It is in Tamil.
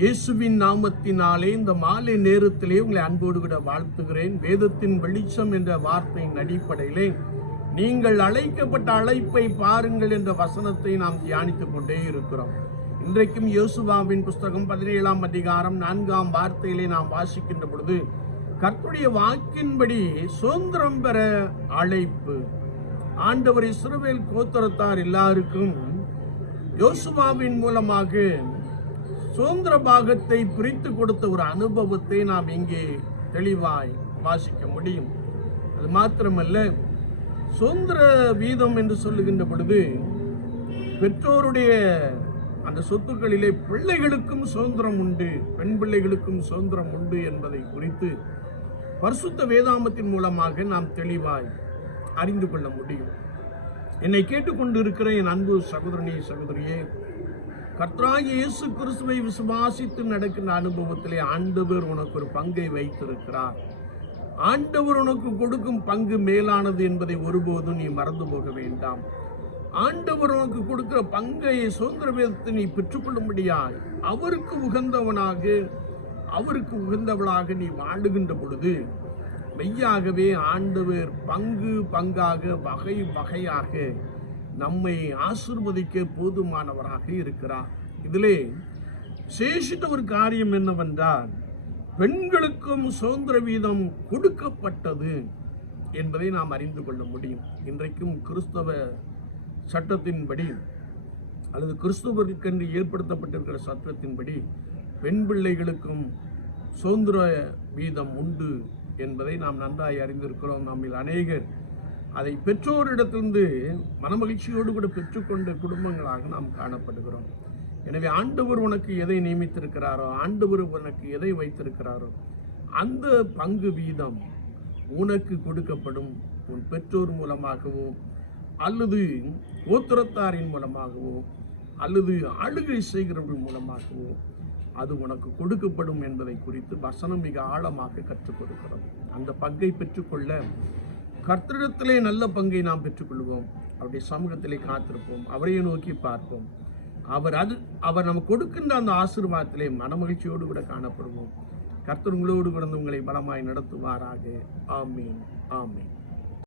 இயேசுவின் நாமத்தினாலே இந்த மாலை நேரத்திலே உங்களை அன்போடு கூட வாழ்த்துகிறேன். வேதத்தின் வெளிச்சம் என்ற வார்த்தையின் அடிப்படையிலே நீங்கள் அழைக்கப்பட்ட அழைப்பை பாருங்கள் என்ற வசனத்தை நாம் தியானித்துக் கொண்டே இருக்கிறோம். இன்றைக்கும் யோசுவாவின் புஸ்தகம் பதினேழாம் அதிகாரம் நான்காம் வார்த்தையிலே நாம் வாசிக்கின்ற பொழுது கற்புடைய வாக்கின்படி சுதந்திரம் பெற அழைப்பு. ஆண்டவர் இஸ்ரவேல் கோத்தரத்தார் எல்லாருக்கும் யோசுவாவின் மூலமாக சுதந்திர பாகத்தை பிரித்து கொடுத்த ஒரு அனுபவத்தை நாம் இங்கே தெளிவாய் வாசிக்க முடியும். அது மாத்திரமல்ல சுதந்திர வீதம் என்று சொல்லுகின்ற பொழுது பெற்றோருடைய அந்த சொத்துக்களிலே பிள்ளைகளுக்கும் சுதந்திரம் உண்டு பெண் பிள்ளைகளுக்கும் சுதந்திரம் உண்டு என்பதை குறித்து பரிசுத்த வேதாமத்தின் மூலமாக நாம் தெளிவாய் அறிந்து கொள்ள முடியும். என்னை கேட்டுக்கொண்டு இருக்கிற என் அன்பு சகோதரனே சகோதரியே கர்த்தராகிய இயேசு கிறிஸ்துவை விசுவாசித்து நடக்கின்ற அனுபவத்திலே ஆண்டவர் உனக்கு ஒரு பங்கை வைத்திருக்கிறார். ஆண்டவர் உனக்கு கொடுக்கும் பங்கு மேலானது என்பதை ஒருபோதும் நீ மறந்து போக வேண்டாம். ஆண்டவர் உனக்கு கொடுக்கிற பங்கை சுதந்திர வேதத்தை நீ பெற்றுக்கொள்ளும்படியாய் அவருக்கு உகந்தவனாக அவருக்கு உகந்தவளாக நீ வாழுகின்ற பொழுது மெய்யாகவே ஆண்டவர் பங்கு பங்காக வகை வகையாக நம்மை ஆசிர்வதிக்க போதுமானவராக இருக்கிறார். இதிலே சேஷித்த ஒரு காரியம் என்னவென்றால் பெண்களுக்கும் சுதந்திர வீதம் கொடுக்கப்பட்டது என்பதை நாம் அறிந்து கொள்ள முடியும். இன்றைக்கும் கிறிஸ்தவ சட்டத்தின்படி அல்லது கிறிஸ்தவர்களுக்கென்று ஏற்படுத்தப்பட்டிருக்கிற சட்டத்தின்படி பெண் பிள்ளைகளுக்கும் சுதந்திர வீதம் உண்டு என்பதை நாம் நன்றாய் அறிந்திருக்கிறோம். நம்மில் அநேகர் அதை பெற்றோரிடத்திலிருந்து மனமகிழ்ச்சியோடு கூட பெற்றுக்கொண்ட குடும்பங்களாக நாம் காணப்படுகிறோம். எனவே ஆண்டவர் உனக்கு எதை நியமித்திருக்கிறாரோ ஆண்டவர் உனக்கு எதை வைத்திருக்கிறாரோ அந்த பங்கு வீதம் உனக்கு கொடுக்கப்படும். உன் பெற்றோர் மூலமாகவோ அல்லது கோத்திரத்தாரின் மூலமாகவோ அல்லது ஆளுகை செய்கிறவர்கள் மூலமாகவோ அது உனக்கு கொடுக்கப்படும் என்பதை குறித்து வசனம் மிக ஆழமாக கற்றுக் கொடுக்கிறது அந்த பங்கை பெற்றுக்கொள்ள கர்த்தரிடத்திலே நல்ல பங்கை நாம் பெற்றுக்கொள்வோம். அவருடைய சமூகத்திலே காத்திருப்போம். அவரையே நோக்கி பார்ப்போம். அவர் அது அவர் நமக்கு கொடுக்கின்ற அந்த ஆசீர்வாதத்திலே மனமகிழ்ச்சியோடு கூட காணப்படுவோம். கர்த்தர் உங்களோடு கூட உங்களை பலமாய் நடத்துவாராக. ஆமீன். ஆமீன்.